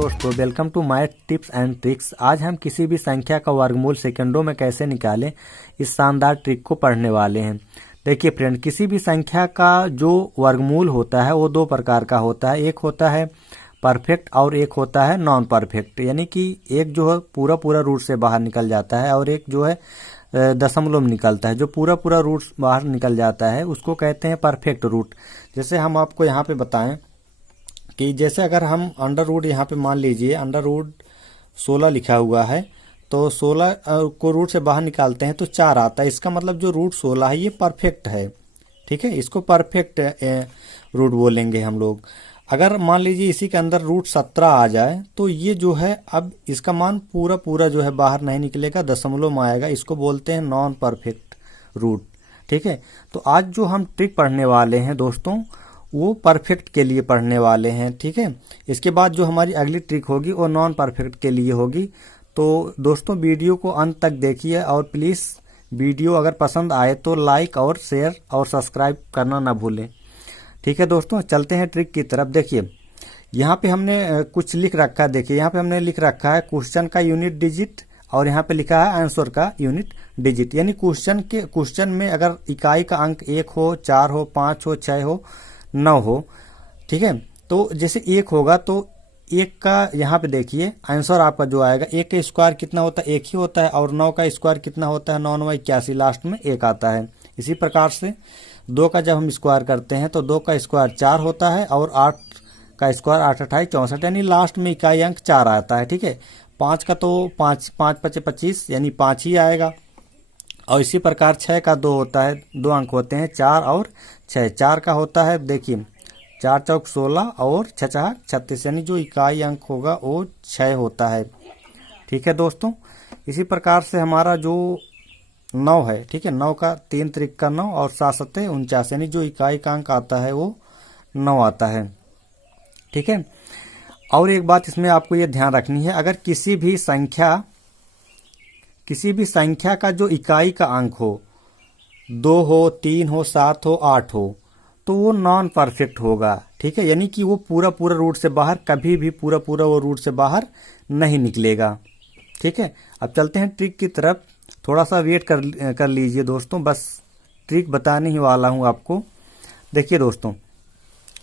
दोस्तों, welcome to my tips and tricks. आज हम किसी भी संख्या का वर्गमूल सेकंडों में कैसे निकालें, इस शानदार ट्रिक को पढ़ने वाले हैं। देखिए फ्रेंड, किसी भी संख्या का जो वर्गमूल होता है वो दो प्रकार का होता है। एक होता है परफेक्ट और एक होता है नॉन परफेक्ट। यानी कि एक जो है पूरा पूरा रूट से बाहर निकल जाता है और एक जो है दशमलव में निकलता है। जो पूरा पूरा रूट बाहर निकल जाता है उसको कहते हैं परफेक्ट रूट। जैसे हम आपको यहाँ पे बताएं कि जैसे अगर हम अंडर रूट यहाँ पे मान लीजिए अंडर रूट 16 लिखा हुआ है, तो 16 को रूट से बाहर निकालते हैं तो 4 आता है। इसका मतलब जो रूट 16 है ये परफेक्ट है, ठीक है। इसको परफेक्ट रूट बोलेंगे हम लोग। अगर मान लीजिए इसी के अंदर रूट 17 आ जाए तो ये जो है अब इसका मान पूरा पूरा जो है बाहर नहीं निकलेगा, दशमलव में आएगा। इसको बोलते हैं नॉन परफेक्ट रूट, ठीक है। तो आज जो हम ट्रिक पढ़ने वाले हैं दोस्तों वो परफेक्ट के लिए पढ़ने वाले हैं, ठीक है। इसके बाद जो हमारी अगली ट्रिक होगी वो नॉन परफेक्ट के लिए होगी। तो दोस्तों वीडियो को अंत तक देखिए और प्लीज़ वीडियो अगर पसंद आए तो लाइक और शेयर और सब्सक्राइब करना ना भूलें, ठीक है। दोस्तों चलते हैं ट्रिक की तरफ। देखिए यहाँ पे हमने कुछ लिख रखा है। देखिए यहाँ पे हमने लिख रखा है क्वेश्चन का यूनिट डिजिट और यहाँ पे लिखा है आंसर का यूनिट डिजिट। यानी क्वेश्चन में अगर इकाई का अंक 1 हो, 4 हो, 5 हो, 6 हो, 9 हो, ठीक है। तो जैसे 1 होगा तो 1 का यहाँ पे देखिए आंसर आपका जो आएगा 1 का स्क्वायर कितना होता है, 1 ही होता है। और 9 का स्क्वायर कितना होता है, 9 9 81, लास्ट में 1 आता है। इसी प्रकार से 2 का जब हम स्क्वायर करते हैं तो 2 का स्क्वायर 4 होता है और 8 का स्क्वायर 8 8 64, यानी लास्ट में इकाई अंक 4 आता है, ठीक है। 5 का तो 5 5 5 25 यानी 5 ही आएगा। और इसी प्रकार 6 का 2 होता है, 2 अंक होते हैं 4 और 6। 4 का होता है देखिए 4 चौक 16 और 6 छह 36, यानी जो इकाई अंक होगा वो 6 होता है, ठीक है दोस्तों। इसी प्रकार से हमारा जो 9 है, ठीक है, 9 का 3 त्रिक का 9 और 7 7 49, यानी जो इकाई का अंक आता है वो 9 आता है, ठीक है। और एक बात इसमें आपको ये ध्यान रखनी है, अगर किसी भी संख्या का जो इकाई का अंक हो 2 हो, 3 हो, 7 हो, 8 हो, तो वो नॉन परफेक्ट होगा, ठीक है। यानी कि वो पूरा पूरा रूट से बाहर, कभी भी पूरा पूरा वो रूट से बाहर नहीं निकलेगा, ठीक है। अब चलते हैं ट्रिक की तरफ। थोड़ा सा वेट कर लीजिए दोस्तों, बस ट्रिक बताने ही वाला हूँ आपको। देखिए दोस्तों,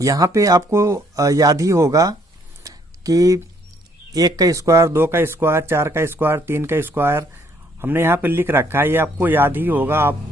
यहाँ पे आपको याद ही होगा कि 1 का स्क्वायर, 2 का स्क्वायर, 4 का स्क्वायर, 3 का स्क्वायर हमने यहाँ पे लिख रखा है। ये आपको याद ही होगा, आप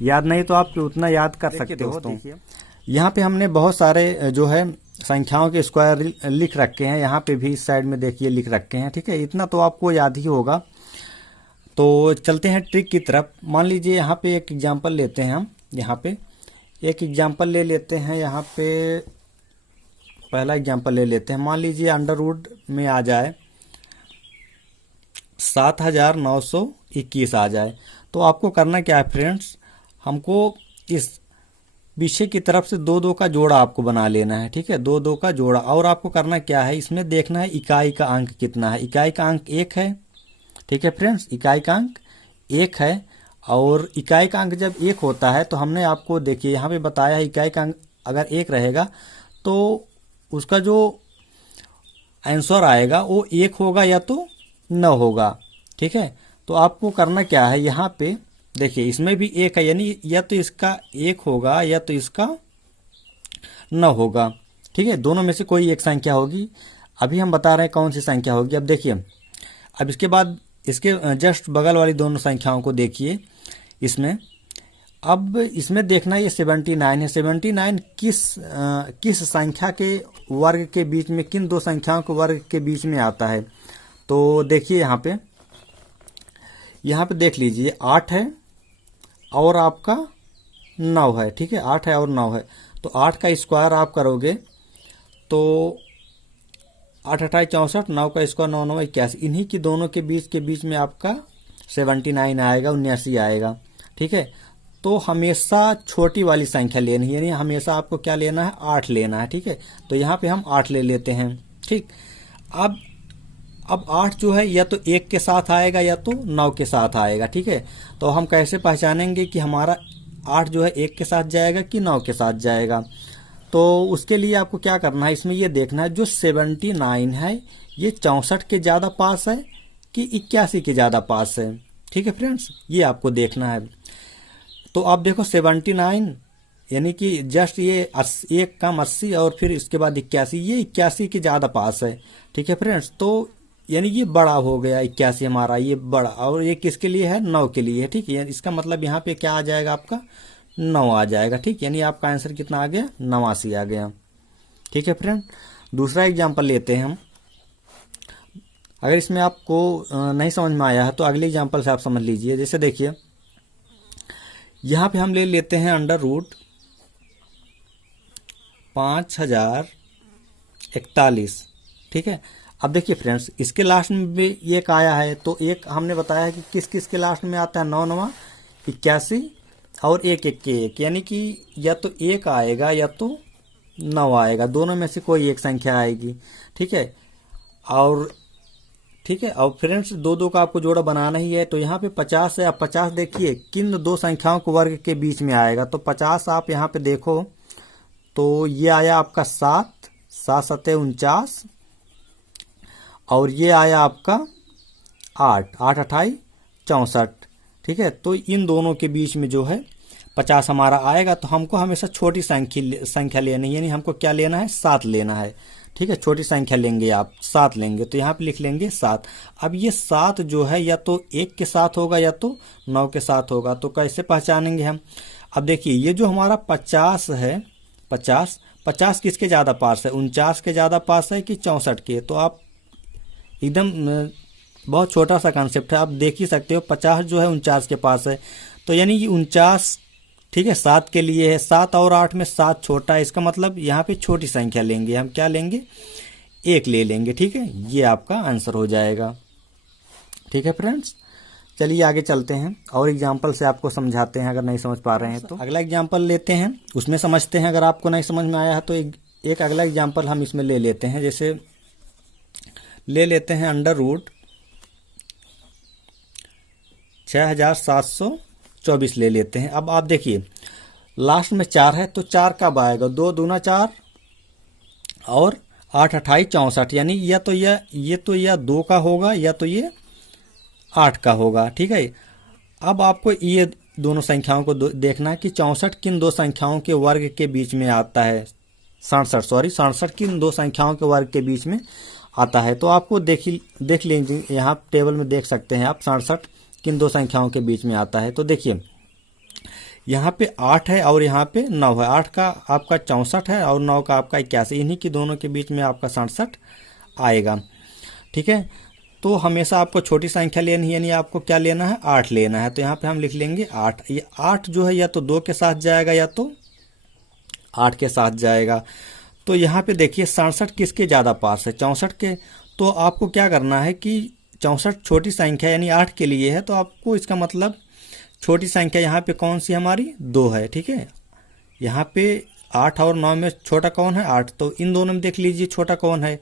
याद नहीं तो आप उतना याद कर सकते हो दोस्तों। यहाँ पे हमने बहुत सारे जो है संख्याओं के स्क्वायर लिख रखे हैं। यहाँ पे भी इस साइड में देखिए लिख रखे हैं, ठीक है। इतना तो आपको याद ही होगा। तो चलते हैं ट्रिक की तरफ। मान लीजिए यहाँ पे एक एग्जाम्पल लेते हैं हम। यहाँ पे एक एग्जाम्पल ले लेते हैं। यहाँ पे पहला एग्जाम्पल ले लेते हैं। मान लीजिए अंडर रूट में आ जाए 7921 आ जाए, तो आपको करना क्या है फ्रेंड्स, हमको इस पीछे की तरफ से 2 2 का जोड़ा आपको बना लेना है, ठीक है। 2 2 का जोड़ा। और आपको करना क्या है, इसमें देखना है इकाई का अंक कितना है। इकाई का अंक 1 है, ठीक है फ्रेंड्स, इकाई का अंक 1 है। और इकाई का अंक जब 1 होता है तो हमने आपको देखिए यहाँ पे बताया है इकाई का अंक अगर 1 रहेगा तो उसका जो आंसर आएगा वो 1 होगा या तो 9 होगा, ठीक है। तो आपको करना क्या है, यहाँ पे देखिए इसमें भी 1 है, यानी या तो इसका 1 होगा या तो इसका 9 होगा, ठीक है। दोनों में से कोई एक संख्या होगी। अभी हम बता रहे हैं कौन सी संख्या होगी। अब देखिए, अब इसके बाद इसके जस्ट बगल वाली दोनों संख्याओं को देखिए। अब इसमें देखना ये 79 है। 79 किस संख्या के वर्ग के बीच में, किन दो संख्याओं के वर्ग के बीच में आता है। तो देखिए यहाँ पे देख लीजिए 8 है और आपका 9 है, ठीक है। 8 है और 9 है, तो 8 का स्क्वायर आप करोगे तो 8 8 64, 9 का स्क्वायर 9 9 81, इन्हीं की दोनों के बीच में आपका 79 आएगा, 79 आएगा, ठीक है। तो हमेशा छोटी वाली संख्या लेनी है, यानी हमेशा आपको क्या लेना है, 8 लेना है, ठीक है। तो यहाँ पे हम 8 ले लेते हैं, ठीक। अब 8 जो है या तो 1 के साथ आएगा या तो 9 के साथ आएगा, ठीक है। तो हम कैसे पहचानेंगे कि हमारा 8 जो है 1 के साथ जाएगा कि 9 के साथ जाएगा। तो उसके लिए आपको क्या करना है, इसमें ये देखना है जो 79 है ये 64 के ज़्यादा पास है कि 81 के ज़्यादा पास है। ठीक है फ्रेंड्स, ये आपको देखना है। तो आप देखो 79 यानी कि जस्ट ये एक कम 80 और फिर इसके बाद 81, ये 81 के ज़्यादा पास है। ठीक है फ्रेंड्स, तो यानी ये बड़ा हो गया 81 हमारा, ये बड़ा, और ये किसके लिए है, 9 के लिए है। ठीक है, इसका मतलब यहाँ पे क्या आ जाएगा आपका 9 आ जाएगा। ठीक, यानी आपका आंसर कितना आ गया, 89 आ गया। ठीक है फ्रेंड, दूसरा एग्जाम्पल लेते हैं हम। अगर इसमें आपको नहीं समझ में आया है तो अगले एग्जाम्पल से आप समझ लीजिए। जैसे देखिए यहाँ पे हम ले लेते हैं √5041। ठीक है, अब देखिए फ्रेंड्स इसके लास्ट में भी एक आया है, तो एक हमने बताया है कि किस किस के लास्ट में आता है, 9 9 81 और 1 1 के 1, यानी कि या तो 1 आएगा या तो 9 आएगा, दोनों में से कोई एक संख्या आएगी। ठीक है, और ठीक है, और फ्रेंड्स 2 2 का आपको जोड़ा बनाना ही है। तो यहाँ पे 50 है, अब 50 देखिए किन दो संख्याओं के वर्ग के बीच में आएगा। तो 50 आप यहाँ पे देखो तो ये आया आपका 7 7 7 49, और ये आया आपका 8 8 28 64। ठीक है, तो इन दोनों के बीच में जो है 50 हमारा आएगा। तो हमको हमेशा छोटी संख्या लेनी है, यानी हमको क्या लेना है, 7 लेना है। ठीक है, छोटी संख्या लेंगे आप, 7 लेंगे, तो यहाँ पे लिख लेंगे 7। अब ये 7 जो है या तो 1 के साथ होगा या तो 9 के साथ होगा। तो कैसे पहचानेंगे हम, अब देखिए ये जो हमारा 50 है, 50 किसके ज़्यादा पास है, 49 के ज़्यादा पास है कि 64 के। तो आप एकदम बहुत छोटा सा कॉन्सेप्ट है, आप देख ही सकते हो 50 जो है 49 के पास है, तो यानी कि 49 ठीक है 7 के लिए है। 7 और 8 में 7 छोटा है, इसका मतलब यहाँ पे छोटी संख्या लेंगे हम, क्या लेंगे, 1 ले लेंगे। ठीक है, ये आपका आंसर हो जाएगा। ठीक है फ्रेंड्स, चलिए आगे चलते हैं और एग्जाम्पल से आपको समझाते हैं अगर नहीं समझ पा रहे हैं तो। अगला एग्जाम्पल लेते हैं, उसमें समझते हैं। अगर आपको नहीं समझ में आया है तो एक अगला एग्जाम्पल हम इसमें ले लेते हैं। जैसे ले लेते हैं √6724 ले लेते हैं। अब आप देखिए लास्ट में 4 है, तो 4 कब आएगा, 2 दूना 4 और 8 28 64, यानी या तो यह 2 का होगा या तो ये 8 का होगा। ठीक है, अब आपको ये दोनों संख्याओं को देखना है कि 64 किन दो संख्याओं के वर्ग के बीच में आता है, 67 किन दो संख्याओं के वर्ग के बीच में आता है। तो आपको देख लीजिए, यहाँ टेबल में देख सकते हैं आप 67 किन दो संख्याओं के बीच में आता है। तो देखिए यहाँ पे 8 है और यहाँ पे 9 है, 8 का आपका 64 है और 9 का आपका 81, इन्हीं की दोनों के बीच में आपका 67 आएगा। ठीक है, तो हमेशा आपको छोटी संख्या लेनी है, यानी आपको क्या लेना है, 8 लेना है। तो यहाँ पे हम लिख लेंगे 8। ये 8 जो है या तो 2 के साथ जाएगा या तो 8 के साथ जाएगा। तो यहाँ पे देखिए 67 किसके ज़्यादा पास है, 64 के। तो आपको क्या करना है कि 64 छोटी संख्या यानी 8 के लिए है, तो आपको इसका मतलब छोटी संख्या यहाँ पे कौन सी हमारी, 2 है। ठीक है, यहाँ पे 8 और 9 में छोटा कौन है, 8। तो इन दोनों में देख लीजिए छोटा कौन है,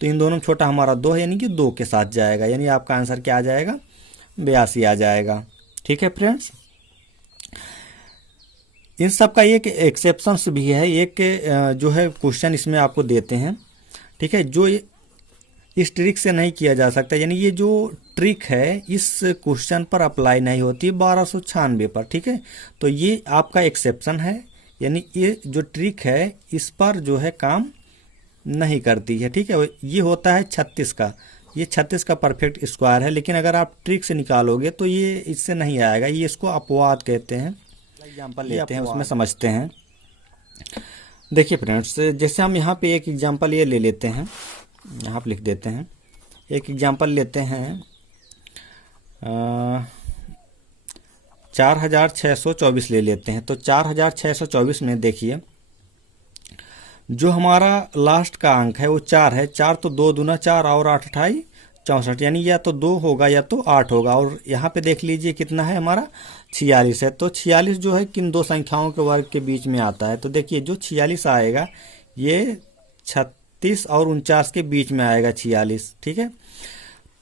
तो इन दोनों में छोटा हमारा 2 है, यानी कि 2 के साथ जाएगा, यानी आपका आंसर क्या आ जाएगा, 82 आ जाएगा। ठीक है फ्रेंड्स, इन सब का एक एक्सेप्शंस भी है, एक जो है क्वेश्चन इसमें आपको देते हैं। ठीक है, जो इस ट्रिक से नहीं किया जा सकता, यानी ये जो ट्रिक है इस क्वेश्चन पर अप्लाई नहीं होती 1296 पर। ठीक है, तो ये आपका एक्सेप्शन है, यानी ये जो ट्रिक है इस पर जो है काम नहीं करती है। ठीक है, ये होता है 36 का, ये 36 का परफेक्ट स्क्वायर है, लेकिन अगर आप ट्रिक से निकालोगे तो ये इससे नहीं आएगा, ये इसको अपवाद कहते हैं। एग्जाम्पल लेते हैं, उसमें समझते हैं। देखिए फ्रेंड्स, जैसे हम यहाँ पे एक एग्जाम्पल ये ले लेते हैं, यहाँ पे लिख देते हैं, एक एग्जाम्पल लेते हैं 4624 ले लेते हैं। तो 4624 में देखिए जो हमारा लास्ट का अंक है वो 4 है। 4 तो 2 दूना 4 और 8 28 64, यानी या तो 2 होगा या तो 8 होगा। और यहाँ पे देख लीजिए कितना है हमारा, 46 है। तो 46 जो है किन दो संख्याओं के वर्ग के बीच में आता है। तो देखिए जो 46 आएगा ये 36 और 49 के बीच में आएगा 46। ठीक है,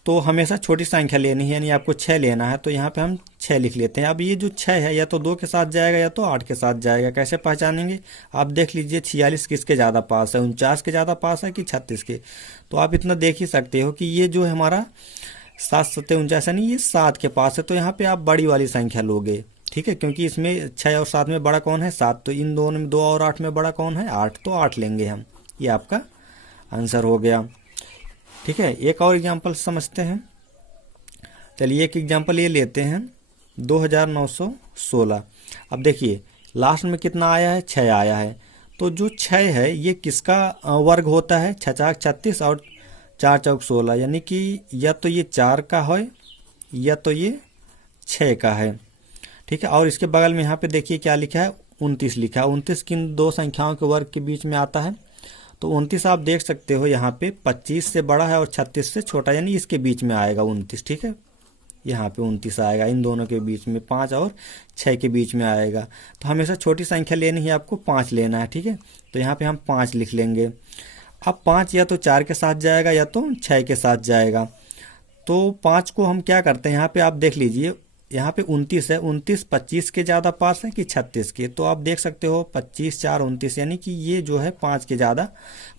तो हमेशा छोटी संख्या लेनी है, यानी आपको 6 लेना है। तो यहाँ पे हम 6 लिख लेते हैं। अब ये जो 6 है या तो 2 के साथ जाएगा या तो 8 के साथ जाएगा। कैसे पहचानेंगे, आप देख लीजिए 46 किसके ज़्यादा पास है, 49 के ज़्यादा पास है कि 36 के। तो आप इतना देख ही सकते हो कि ये जो है हमारा 7 7 49 यानी ये 7 के पास है। तो यहाँ पे आप बड़ी वाली संख्या लोगे, ठीक है, क्योंकि इसमें 6 और 7 में बड़ा कौन है, 7। तो इन दोनों में 2 और 8 में बड़ा कौन है, 8। तो 8 लेंगे हम। ये आपका आंसर हो गया, ठीक है। एक और एग्जांपल समझते हैं। चलिए एक एग्जांपल ये लेते हैं, 2916। अब देखिए लास्ट में कितना आया है, 6 आया है। तो जो 6 है ये किसका वर्ग होता है, 6 चाक 36 और 4 चौक 16, यानी कि या तो ये 4 का है या तो ये 6 का है, ठीक है। और इसके बगल में यहाँ पे देखिए क्या लिखा है, 29 लिखा है। 29 किन दो संख्याओं के वर्ग के बीच में आता है, तो 29 आप देख सकते हो यहाँ पे 25 से बड़ा है और 36 से छोटा, यानी इसके बीच में आएगा 29, ठीक है। यहाँ पे 29 आएगा, इन दोनों के बीच में 5 और 6 के बीच में आएगा। तो हमेशा छोटी संख्या लेनी है, आपको 5 लेना है, ठीक है। तो यहाँ पे हम 5 लिख लेंगे। अब 5 या तो 4 के साथ जाएगा या तो 6 के साथ जाएगा। तो 5 को हम क्या करते हैं, यहाँ पे आप देख लीजिए, यहाँ पे 29 है, 29 25 के ज़्यादा पास है कि 36 के। तो आप देख सकते हो 25 4 29, यानी कि ये जो है 5 के ज़्यादा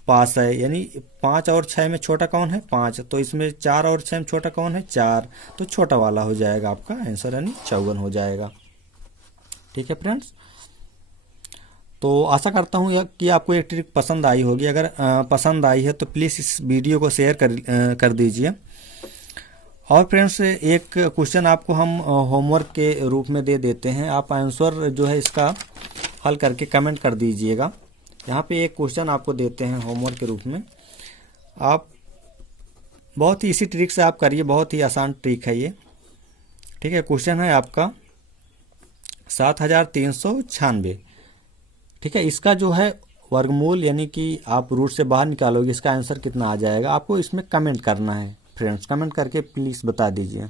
पास है। यानी 5 और 6 में छोटा कौन है, 5। तो इसमें 4 और 6 में छोटा कौन है, 4। तो छोटा वाला हो जाएगा आपका आंसर, यानी 54 हो जाएगा, ठीक है फ्रेंड्स। तो आशा करता हूँ कि आपको ये ट्रिक पसंद आई होगी। अगर पसंद आई है तो प्लीज़ इस वीडियो को शेयर कर दीजिए। और फ्रेंड्स एक क्वेश्चन आपको हम होमवर्क के रूप में दे देते हैं, आप आंसर जो है इसका हल करके कमेंट कर दीजिएगा। यहाँ पे एक क्वेश्चन आपको देते हैं होमवर्क के रूप में, आप बहुत ही इसी ट्रिक से आप करिए, बहुत ही आसान ट्रिक है ये, ठीक है। क्वेश्चन है आपका 7396, ठीक है। इसका जो है वर्गमूल यानी कि आप रूट से बाहर निकालोगे, इसका आंसर कितना आ जाएगा, आपको इसमें कमेंट करना है फ्रेंड्स। कमेंट करके प्लीज़ बता दीजिए।